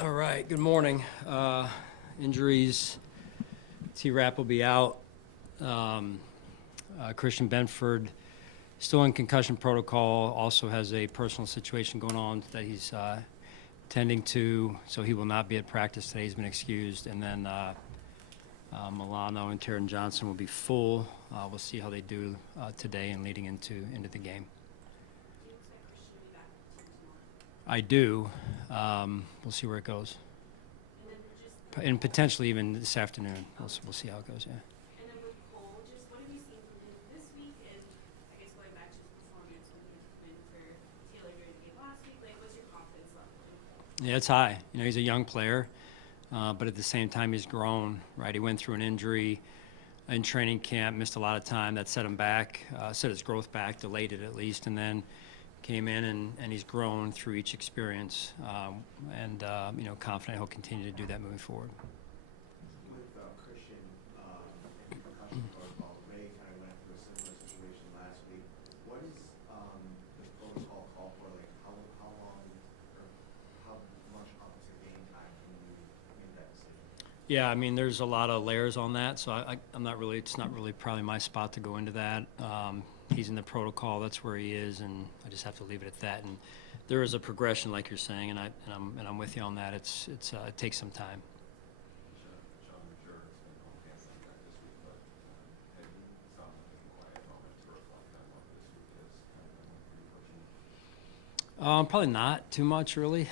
All right, good morning. Injuries, T-Rap will be out. Christian Benford still in concussion protocol, also has a personal situation going on that he's tending to, so he will not be at practice today. He's been excused. And then Milano and Taron Johnson will be full. We'll see how they do today and leading into the game. I do. We'll see where it goes. And potentially even this afternoon. We'll see how it goes, yeah. And then with Cole, just what have you seen from him this week? And I guess going back to his performance when he was in for Taylor during the game last week, like what's your confidence level in Cole? Yeah, it's high. You know, he's a young player, but at the same time, he's grown, right? He went through an injury in training camp, missed a lot of time. That set him back, set his growth back, delayed it at least, and then came in and he's grown through each experience, you know, confident he'll continue to do that moving forward. With Christian in concussion protocol, Ray kind of went through a similar situation last week. What is the protocol call for? Like how long or how much offensive game time can you make that decision? Yeah, I mean, there's a lot of layers on that, so I'm not really. It's not really probably my spot to go into that. He's in the protocol. That's where he is, and I just have to leave it at that. And there is a progression, like you're saying, and I'm with you on that. It takes some time. Sean McDermott has been home canceling that this week, but have you found like a quiet moment to reflect on what this week is kind of been like for you personally? Probably not too much, really.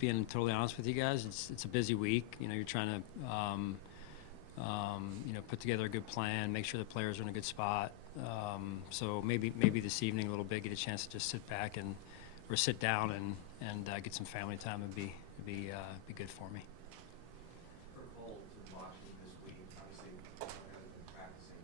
Being totally honest with you guys, it's a busy week. You know, you're trying to you know, put together a good plan, make sure the players are in a good spot. So maybe this evening a little bit, get a chance to just sit back or sit down and get some family time would be good for me. For Cole to watch him this week, obviously he hasn't been practicing.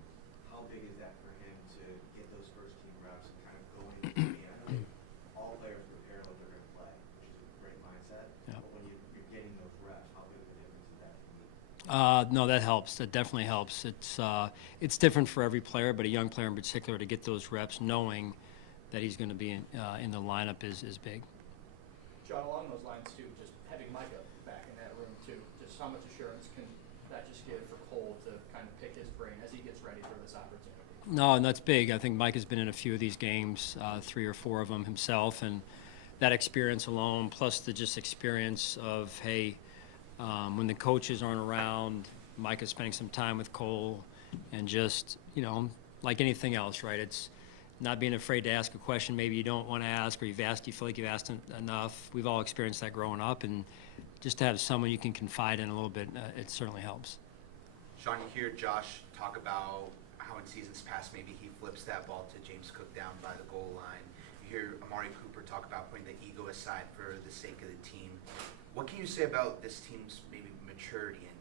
How big is that for him to get those first team reps and kind of go into the game? I know all players prepare what they're going to play, which is a great mindset. Yeah. But when you're getting those reps, how big of a difference is that for you? No, that helps. That definitely helps. It's different for every player, but a young player in particular to get those reps, knowing that he's going to be in the lineup is big. John, along those lines too, just having Micah back in that room too, just how much assurance can that just give for Cole to kind of pick his brain as he gets ready for this opportunity? No, and that's big. I think Mike has been in a few of these games, 3 or 4 of them himself, and that experience alone, plus the just experience of, hey, when the coaches aren't around, Mike is spending some time with Cole, and just, you know, like anything else, right? It's not being afraid to ask a question maybe you don't want to ask, or you feel like you've asked enough. We've all experienced that growing up, and just to have someone you can confide in a little bit, it certainly helps. Sean, you hear Josh talk about how in seasons past maybe he flips that ball to James Cook down by the goal line. You hear Amari Cooper talk about putting the ego aside for the sake of the team. What can you say about this team's maybe maturity? And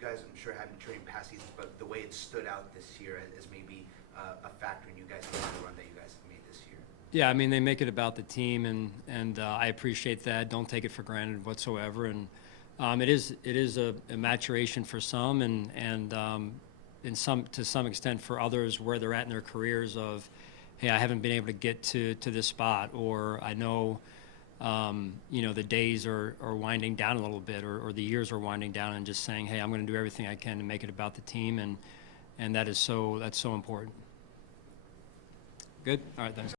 you guys, I'm sure, have maturity in past seasons, but the way it stood out this year as maybe a factor in you guys making the run that you guys have made this year. Yeah, I mean, they make it about the team, and I appreciate that. Don't take it for granted whatsoever. And it is a maturation for some, and to some extent for others where they're at in their careers of, hey, I haven't been able to get to this spot, or I know, you know, the days are winding down a little bit, or the years are winding down, and just saying, hey, I'm going to do everything I can to make it about the team, and that's so important. Good. All right, thanks.